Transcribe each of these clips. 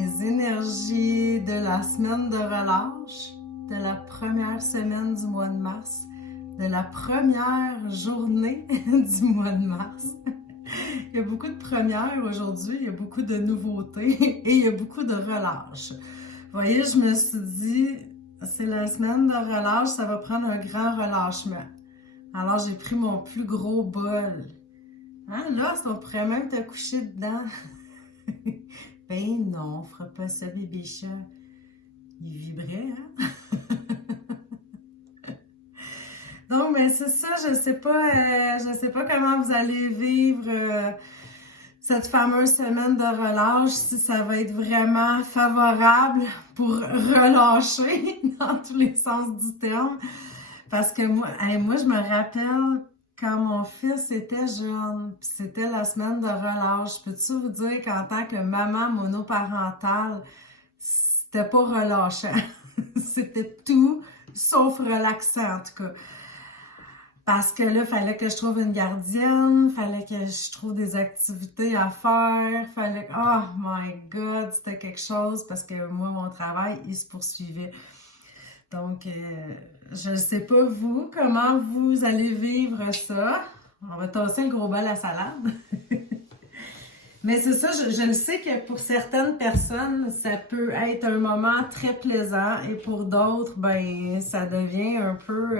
les énergies de la semaine de relâche, de la première semaine du mois de mars, de la première journée du mois de mars. Il y a beaucoup de premières aujourd'hui, il y a beaucoup de nouveautés et il y a beaucoup de relâche. Vous voyez, je me suis dit, c'est la semaine de relâche, ça va prendre un grand relâchement. Alors, j'ai pris mon plus gros bol. Hein, là, on pourrait même te coucher dedans. Ben non, on fera pas ça, bébé chat. Il vibrait, hein? Donc, ben c'est ça, je sais pas comment vous allez vivre cette fameuse semaine de relâche, si ça va être vraiment favorable pour relâcher dans tous les sens du terme. Parce que moi, je me rappelle quand mon fils était jeune, puis c'était la semaine de relâche. Peux-tu vous dire qu'en tant que maman monoparentale, c'était pas relâchant. C'était tout sauf relaxant, en tout cas. Parce que là, il fallait que je trouve une gardienne, il fallait que je trouve des activités à faire, fallait que... Oh my God, c'était quelque chose parce que moi, mon travail, il se poursuivait. Donc, je ne sais pas vous, comment vous allez vivre ça. On va tasser le gros bol à salade. Mais c'est ça, je le sais que pour certaines personnes, ça peut être un moment très plaisant et pour d'autres, ben, ça devient un peu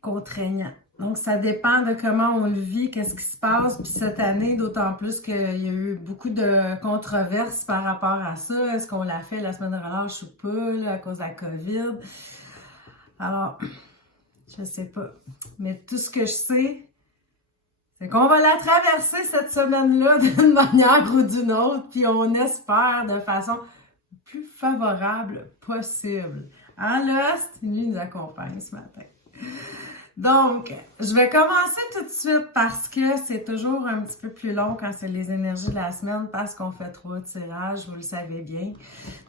contraignant. Donc, ça dépend de comment on le vit, qu'est-ce qui se passe. Puis cette année, d'autant plus qu'il y a eu beaucoup de controverses par rapport à ça. Est-ce qu'on l'a fait la semaine de relâche ou pas, là, à cause de la COVID? Alors, je sais pas. Mais tout ce que je sais, c'est qu'on va la traverser cette semaine-là d'une manière ou d'une autre, puis on espère de façon plus favorable possible. Hein, là, Stevie nous accompagne ce matin. Donc, je vais commencer tout de suite parce que c'est toujours un petit peu plus long quand c'est les énergies de la semaine parce qu'on fait 3 tirages, vous le savez bien.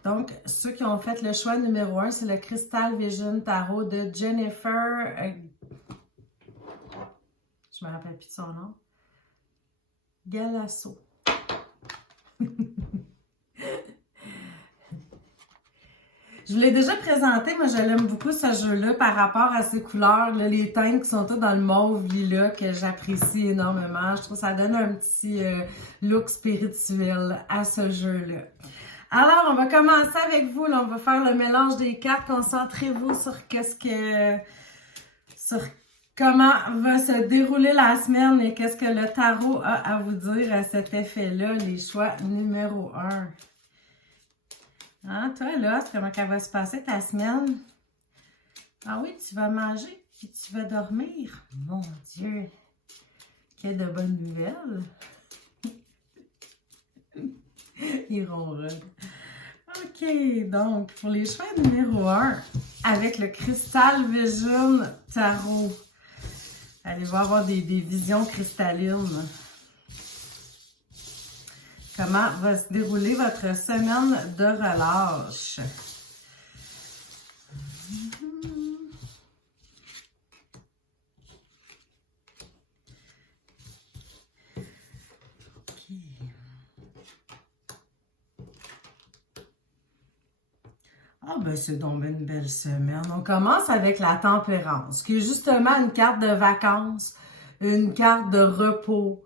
Donc, ceux qui ont fait le choix numéro 1, c'est le Crystal Vision Tarot de Jennifer... je me rappelle plus de son nom. Galasso. Je vous l'ai déjà présenté, mais je l'aime beaucoup ce jeu-là par rapport à ses couleurs, là, les teintes qui sont toutes dans le mauve lilas que j'apprécie énormément. Je trouve que ça donne un petit look spirituel à ce jeu-là. Alors, on va commencer avec vous. Là, on va faire le mélange des cartes. Concentrez-vous sur comment va se dérouler la semaine et qu'est-ce que le tarot a à vous dire à cet effet-là, les choix numéro 1. Hein, toi, là, comment elle va se passer ta semaine? Ah oui, tu vas manger puis tu vas dormir. Mon Dieu, quelle de bonnes nouvelles. Il ronronne. OK, donc, pour les choix numéro 1, avec le Crystal Vision Tarot, allez-vous avoir des visions cristallines. Comment va se dérouler votre semaine de relâche? Okay. Ah, ben c'est donc une belle semaine. On commence avec la tempérance, qui est justement une carte de vacances, une carte de repos,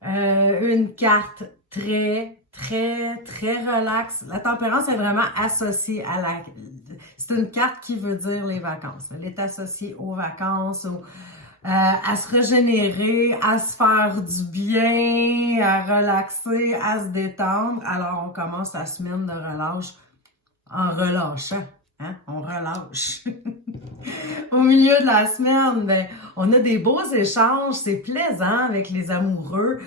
une carte très relax. La tempérance est vraiment associée à la... C'est une carte qui veut dire les vacances. Elle est associée aux vacances, à se régénérer, à se faire du bien, à relaxer, à se détendre. Alors, on commence la semaine de relâche en relâchant. Hein? On relâche. Au milieu de la semaine, ben, on a des beaux échanges, c'est plaisant avec les amoureux.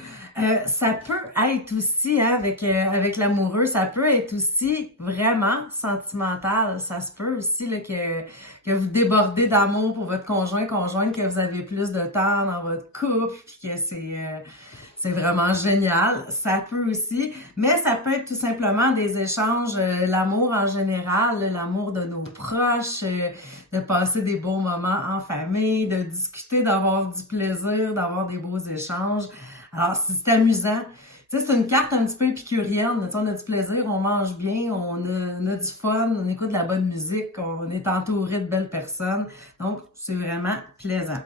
Ça peut être aussi, hein, avec l'amoureux, ça peut être aussi vraiment sentimental. Ça se peut aussi là, que vous débordez d'amour pour votre conjointe, que vous avez plus de temps dans votre couple, puis que c'est vraiment génial. Ça peut aussi, mais ça peut être tout simplement des échanges, l'amour en général, l'amour de nos proches, de passer des beaux moments en famille, de discuter, d'avoir du plaisir, d'avoir des beaux échanges. Alors, c'est amusant. Tu sais, c'est une carte un petit peu épicurienne. Tu sais, on a du plaisir, on mange bien, on a du fun, on écoute de la bonne musique, on est entouré de belles personnes. Donc, c'est vraiment plaisant.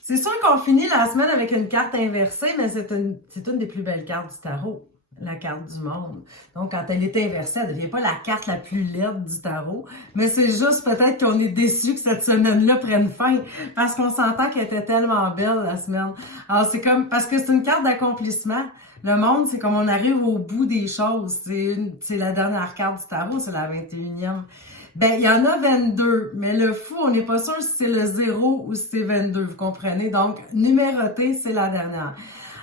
C'est sûr qu'on finit la semaine avec une carte inversée, mais c'est une des plus belles cartes du tarot, la carte du monde. Donc, quand elle est inversée, elle ne devient pas la carte la plus laide du tarot, mais c'est juste peut-être qu'on est déçu que cette semaine-là prenne fin, parce qu'on s'entend qu'elle était tellement belle la semaine. Alors, c'est comme, parce que c'est une carte d'accomplissement. Le monde, c'est comme on arrive au bout des choses. C'est la dernière carte du tarot, c'est la 21e. Ben, il y en a 22, mais le fou, on n'est pas sûr si c'est le 0 ou si c'est 22, vous comprenez? Donc, numéroté, c'est la dernière.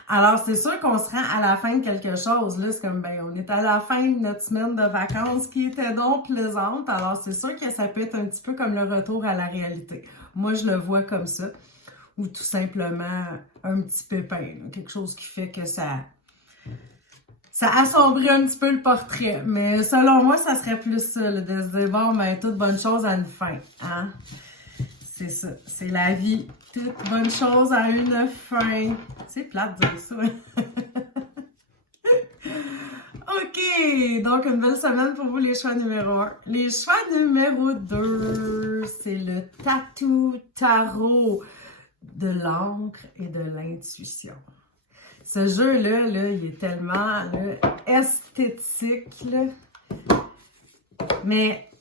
Alors, c'est sûr qu'on se rend à la fin de quelque chose. Là, c'est comme, ben, on est à la fin de notre semaine de vacances qui était donc plaisante. Alors, c'est sûr que ça peut être un petit peu comme le retour à la réalité. Moi, je le vois comme ça. Ou tout simplement un petit pépin. Là, quelque chose qui fait que ça assombrit un petit peu le portrait. Mais selon moi, ça serait plus ça, là, de se dire, bon, ben, toute bonne chose a une fin. Hein? C'est ça. C'est la vie. Toute bonne chose a une fin. C'est plate de dire ça. OK. Donc, une belle semaine pour vous, les choix numéro 1. Les choix numéro 2, c'est le Tatou Tarot de l'encre et de l'intuition. Ce jeu-là, là, il est tellement là, esthétique, là. Mais,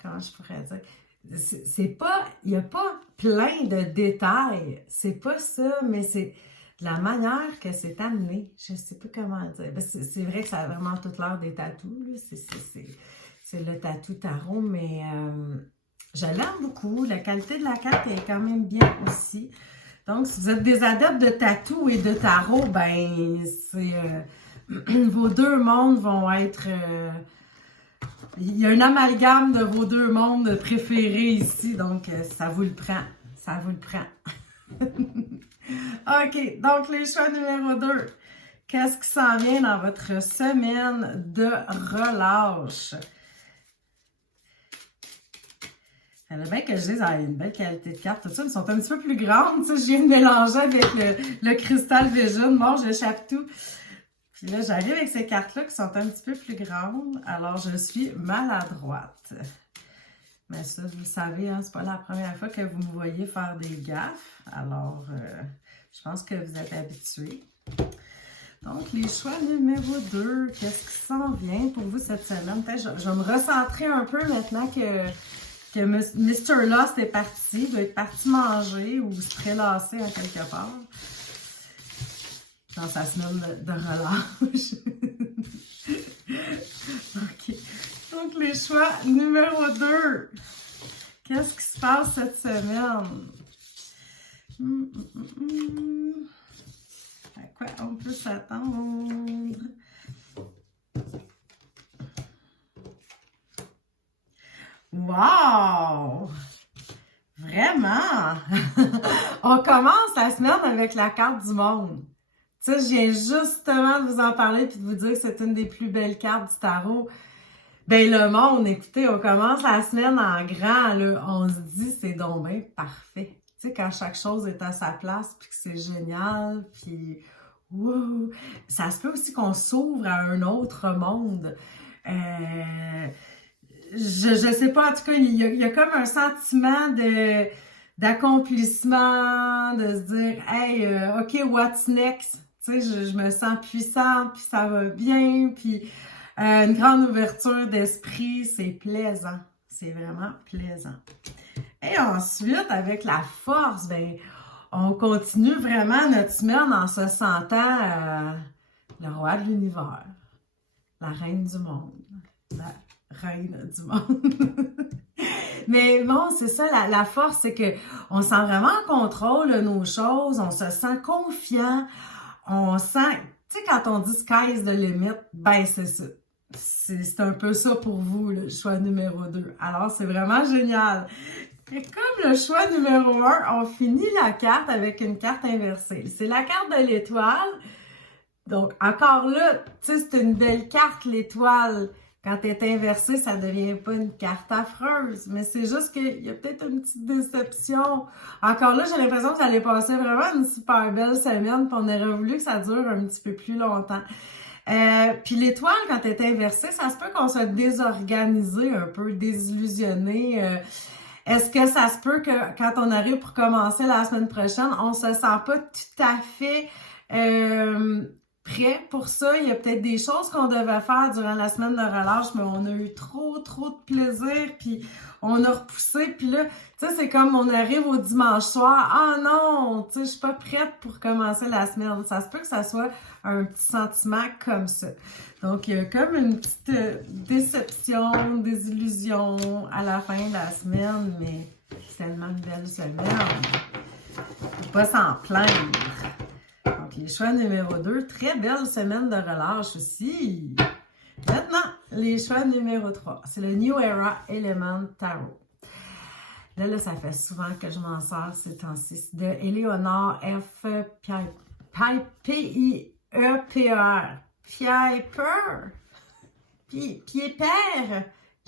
comment je pourrais dire? C'est pas, il n'y a pas plein de détails. C'est pas ça, mais c'est de la manière que c'est amené. Je sais pas comment dire. C'est vrai que ça a vraiment toute l'air des tatous, là. C'est le tatou tarot, mais je l'aime beaucoup. La qualité de la carte est quand même bien aussi. Donc, si vous êtes des adeptes de tatou et de tarot, ben, c'est vos deux mondes vont être... il y a un amalgame de vos deux mondes préférés ici, donc ça vous le prend. Ça vous le prend. OK, donc les choix numéro 2. Qu'est-ce qui s'en vient dans votre semaine de relâche? Il fallait bien que je dise, une belle qualité de carte, tout ça, elles sont un petit peu plus grandes, tu sais, je viens de mélanger avec le Crystal Vision, bon, j'échappe tout. Puis là, j'arrive avec ces cartes-là qui sont un petit peu plus grandes, alors je suis maladroite. Mais ça, vous le savez, hein, c'est pas la première fois que vous me voyez faire des gaffes, alors je pense que vous êtes habitués. Donc, les choix numéro 2, qu'est-ce qui s'en vient pour vous cette semaine? Peut-être je vais me recentrer un peu maintenant que Mr. Lost est parti. Il doit être parti manger ou se prélasser en quelque part. Dans sa semaine de relâche. OK. Donc, les choix numéro 2. Qu'est-ce qui se passe cette semaine? À quoi on peut s'attendre? Wow! Vraiment! On commence la semaine avec la carte du monde. Tu sais, je viens justement de vous en parler puis de vous dire que c'est une des plus belles cartes du tarot. Ben, le monde, écoutez, on commence la semaine en grand, là. On se dit, c'est donc bien parfait. Tu sais, quand chaque chose est à sa place puis que c'est génial, puis wow! Ça se peut aussi qu'on s'ouvre à un autre monde. Je sais pas, en tout cas, il y a comme un sentiment d'accomplissement, de se dire, hey, OK, what's next? Tu sais, je me sens puissante, puis ça va bien, puis une grande ouverture d'esprit, c'est plaisant. C'est vraiment plaisant. Et ensuite, avec la force, ben, on continue vraiment notre semaine en se sentant le roi de l'univers, la reine du monde, la reine du monde. Mais bon, c'est ça, la force, c'est que on sent vraiment en contrôle de nos choses, on se sent confiant, on sent, tu sais, quand on dit sky's the limit, ben c'est ça. C'est un peu ça pour vous, le choix numéro 2. Alors, c'est vraiment génial. Et comme le choix numéro 1, on finit la carte avec une carte inversée. C'est la carte de l'étoile. Donc, encore là, tu sais, c'est une belle carte, l'étoile. Quand elle est inversée, ça ne devient pas une carte affreuse. Mais c'est juste qu'il y a peut-être une petite déception. Encore là, j'ai l'impression que ça allait passer vraiment une super belle semaine, puis on aurait voulu que ça dure un petit peu plus longtemps. Puis l'étoile, quand elle est inversée, ça se peut qu'on soit désorganisé, un peu désillusionné. Est-ce que ça se peut que quand on arrive pour commencer la semaine prochaine, on se sent pas tout à fait prêt pour ça? Il y a peut-être des choses qu'on devait faire durant la semaine de relâche, mais on a eu trop de plaisir, puis on a repoussé, puis là, tu sais, c'est comme on arrive au dimanche soir, ah non, tu sais, je suis pas prête pour commencer la semaine. Ça se peut que ça soit un petit sentiment comme ça. Donc, il y a comme une petite déception, désillusion à la fin de la semaine, mais c'est tellement une belle semaine. Faut pas s'en plaindre. Donc, les choix numéro 2, très belle semaine de relâche aussi. Maintenant, les choix numéro 3, c'est le New Era Element Tarot. Là, ça fait souvent que je m'en sers ces temps-ci. De Éléonore F. P-I-E-P-E-R. Piper. Piper.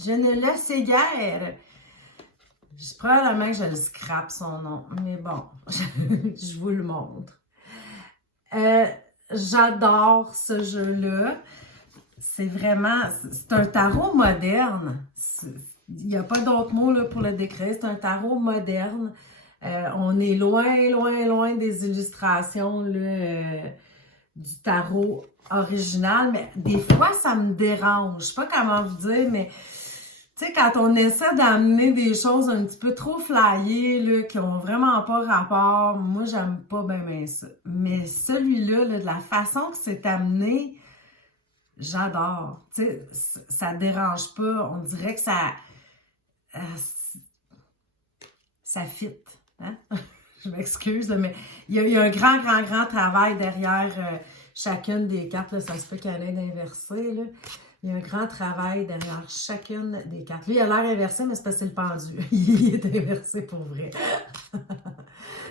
Je ne le sais guère. Probablement que je le scrape son nom, mais bon, je vous le montre. J'adore ce jeu-là. C'est un tarot moderne. Il n'y a pas d'autre mot là, pour le décrire. C'est un tarot moderne. On est loin des illustrations là, du tarot original, mais des fois, ça me dérange. Je sais pas comment vous dire, mais tu sais, quand on essaie d'amener des choses un petit peu trop flyées, là, qui ont vraiment pas rapport, moi, j'aime pas bien ça. Mais celui-là, là, de la façon que c'est amené, j'adore. Tu sais, ça dérange pas. On dirait que ça fit. Hein? Je m'excuse, là, mais il y a un grand travail derrière chacune des cartes. Là, ça se peut qu'elle ait inversé, là. Il y a un grand travail derrière chacune des cartes. Lui, il a l'air inversé, mais c'est parce que c'est le pendu. Il est inversé pour vrai.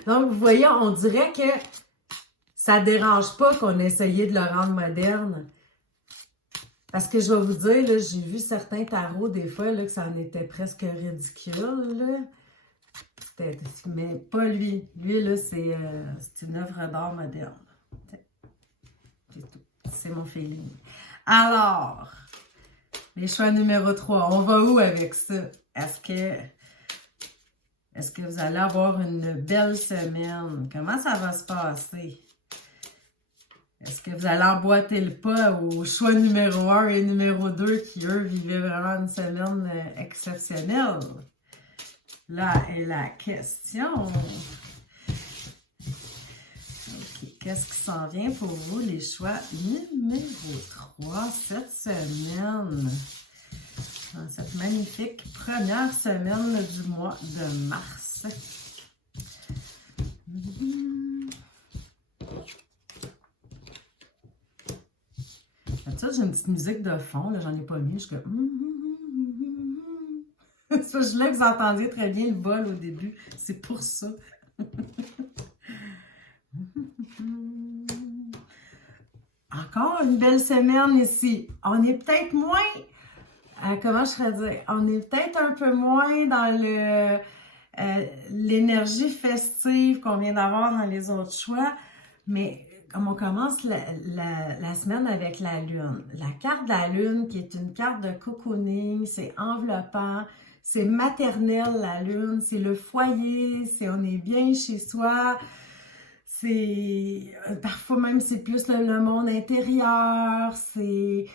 Donc, vous voyez, on dirait que ça ne dérange pas qu'on ait essayé de le rendre moderne. Parce que je vais vous dire, là, j'ai vu certains tarots, des fois, là, que ça en était presque ridicule. Là. Mais pas lui. Lui, là, c'est une œuvre d'art moderne. C'est tout. C'est mon feeling. Alors, les choix numéro 3, on va où avec ça? Est-ce que vous allez avoir une belle semaine? Comment ça va se passer? Est-ce que vous allez emboîter le pas aux choix numéro 1 et numéro 2 qui, eux, vivaient vraiment une semaine exceptionnelle? Là est la question. Qu'est-ce qui s'en vient pour vous, les choix numéro 3 cette semaine? Dans cette magnifique première semaine du mois de mars. Ça, j'ai une petite musique de fond, là, j'en ai pas mis, je suis comme... Ça, je voulais que vous entendiez très bien le bol au début, c'est pour ça. Encore une belle semaine ici. On est peut-être moins, comment je pourrais dire, on est peut-être un peu moins dans l'énergie festive qu'on vient d'avoir dans les autres choix, mais comme on commence la semaine avec la Lune. La carte de la Lune qui est une carte de cocooning, c'est enveloppant, c'est maternel la Lune, c'est le foyer, on est bien chez soi. Parfois même c'est plus le monde intérieur, c'est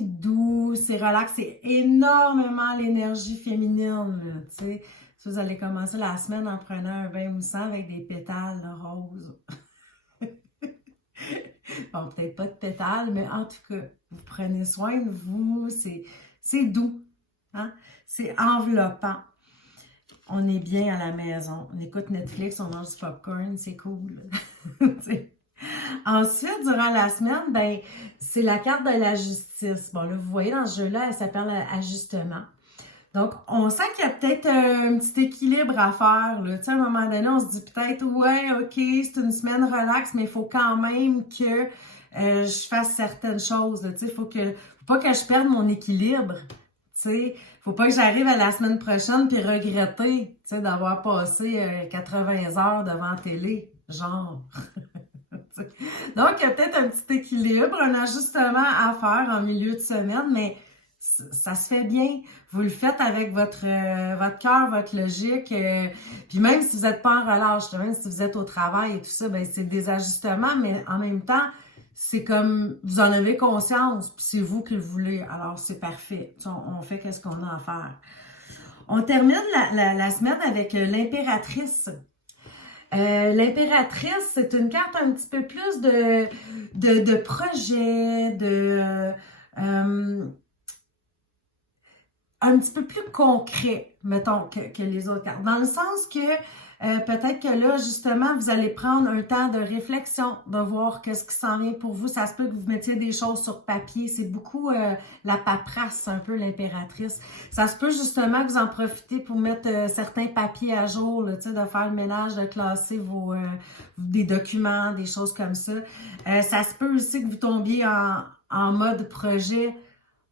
doux, c'est relax, c'est énormément l'énergie féminine, tu sais. Vous allez commencer la semaine en prenant un bain moussant avec des pétales roses. Bon, peut-être pas de pétales, mais en tout cas, vous prenez soin de vous, c'est doux, hein? C'est enveloppant. On est bien à la maison. On écoute Netflix, on mange du popcorn, c'est cool. Ensuite, durant la semaine, ben, c'est la carte de la justice. Bon, là, vous voyez dans ce jeu-là, elle s'appelle ajustement. Donc, on sent qu'il y a peut-être un petit équilibre à faire. Là. Tu sais, à un moment donné, on se dit peut-être, ouais, OK, c'est une semaine relax, mais il faut quand même que je fasse certaines choses. Tu sais, faut pas que je perde mon équilibre. Tu sais, faut pas que j'arrive à la semaine prochaine puis regretter, tu sais, d'avoir passé 80 heures devant la télé, genre. Donc, il y a peut-être un petit équilibre, un ajustement à faire en milieu de semaine, mais ça se fait bien. Vous le faites avec votre cœur, votre logique. Puis même si vous n'êtes pas en relâche, même si vous êtes au travail et tout ça, ben c'est des ajustements, mais en même temps, c'est comme vous en avez conscience, puis c'est vous qui le voulez. Alors, c'est parfait. On fait qu'est-ce qu'on a à faire. On termine la semaine avec l'impératrice. L'impératrice, c'est une carte un petit peu plus de projet, un petit peu plus concret, mettons, que les autres cartes. Dans le sens que peut-être que là, justement, vous allez prendre un temps de réflexion, de voir qu'est-ce qui s'en vient pour vous. Ça se peut que vous mettiez des choses sur papier. C'est beaucoup la paperasse, un peu l'impératrice. Ça se peut justement que vous en profitez pour mettre certains papiers à jour, là, de faire le ménage, de classer des documents, des choses comme ça. Ça se peut aussi que vous tombiez en mode projet.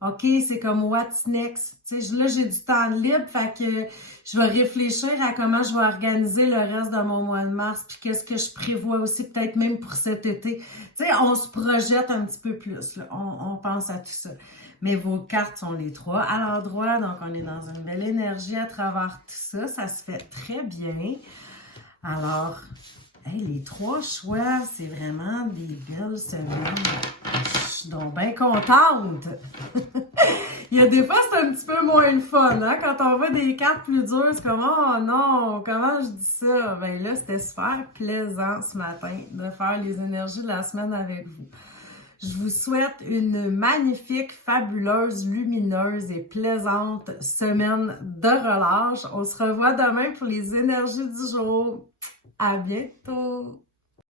OK, c'est comme what's next? Tu sais, là, j'ai du temps libre, fait que je vais réfléchir à comment je vais organiser le reste de mon mois de mars, puis qu'est-ce que je prévois aussi, peut-être même pour cet été. Tu sais, on se projette un petit peu plus, là. On pense à tout ça. Mais vos cartes sont les trois à l'endroit, donc on est dans une belle énergie à travers tout ça. Ça se fait très bien. Alors, hey, les trois choix, c'est vraiment des belles semaines. Je suis donc bien contente! Il y a des fois, c'est un petit peu moins le fun, hein? Quand on voit des cartes plus dures, c'est comme « Oh non, comment je dis ça? » Ben là, c'était super plaisant ce matin de faire les énergies de la semaine avec vous. Je vous souhaite une magnifique, fabuleuse, lumineuse et plaisante semaine de relâche. On se revoit demain pour les énergies du jour. À bientôt!